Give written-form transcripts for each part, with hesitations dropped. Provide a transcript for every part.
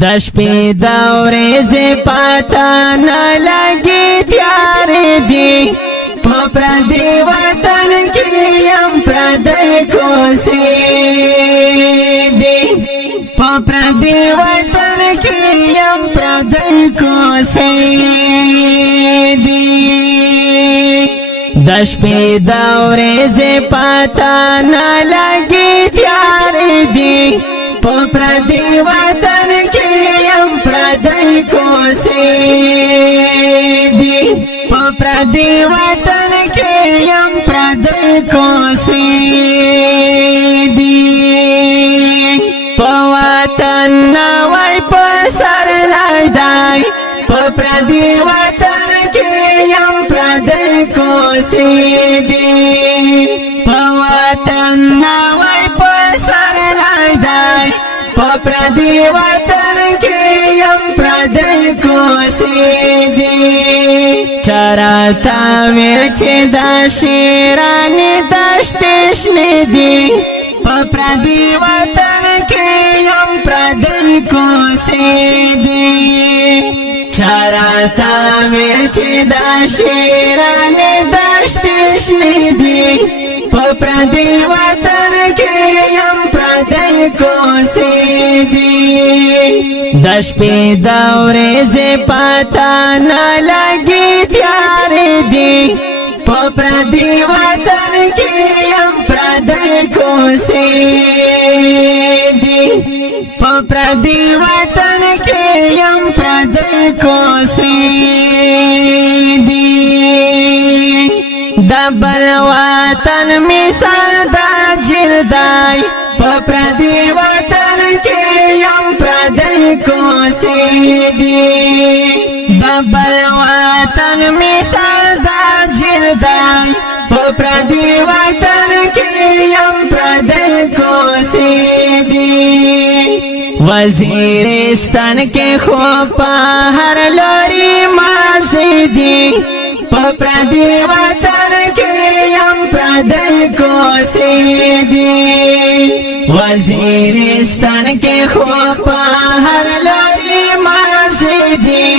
د شپې د ورځې پاتا نه لګي تیار دي په پردي وطن کې یم پردی کوسېدی په پردي وطن کې یم پردی کوسېدی د شپې د ورځې پاتا نه لګي تیار دي په پردي وطن کې یم پردی کوسېدی په پردي وطن کې یم پردی کوسېدی په وطن نه وای په سر لای په پردي وطن کې یم پردی کوسېدی په وطن نه وای په سر لای په پردي وطن کې یم پردی کوسېدی چراتا ویل چې دا شیرانې دشتې شنې دي په پردي وطن کې یم پردی کوسېدی چراتا ویل چې دا شیرانې دشتې شنې دي په پردي وطن کې یم پردی کوسېدی د شپې د ورځې پاتا نه لګي تیار دي په پردي وطن کې یم پردی کوسېدی په پردي وطن کې یم پردی کوسېدی د بل وطن مثال دا جلدای په پردي وطن کې یم پردی کوسېدی د بل وطن مثال دا جلدای په پردي وطن کې یم پردی کوسېدی وزیرستان کې خو په هر لوري مازیدي په پردي وطن کې یم پردی کوسېدی وزیرستان کې خو په هر لوري مازیدي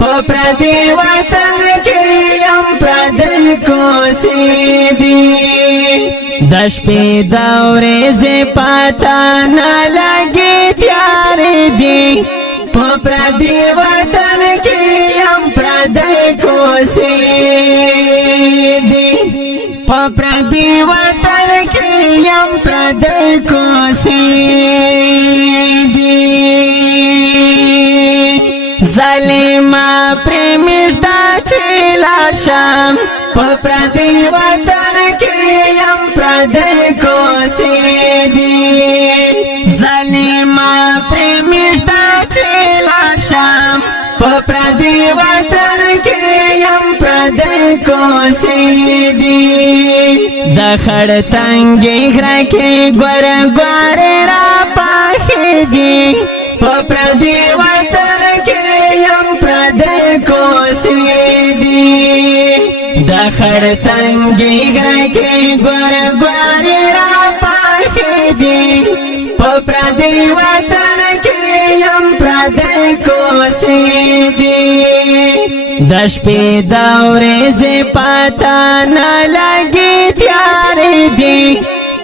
په پردي وطن کې یم پردی کوسېدی د شپې د ورځې پاتا نه لګي تیار دي په پردي وطن کې یم پردی کوسېدی په پردي وطن کې یم پردی کوسېدی ظالما پرېمږده چې لاړ شم په پردي وطن کې یم پردی کوسېدی ظالما پرېمږده چې لاړ شم په پردي وطن کې یم پردی کوسېدی د خړ تنګې غره کې ګور ګورې را پاخې دي په پردي وطن کې یم پردی کوسېدی د خړ تنګې غره کې ګور ګورې را پاخې دي په پردي وطن کې یم پردی کوسېدی د شپې د ورځې پاتا نه لګي تیار دي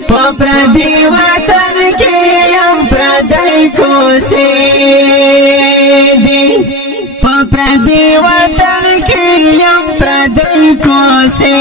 په پردي وطن کې یم پردی کوسېدی په پردي وطن کې یم پردی کوسېدی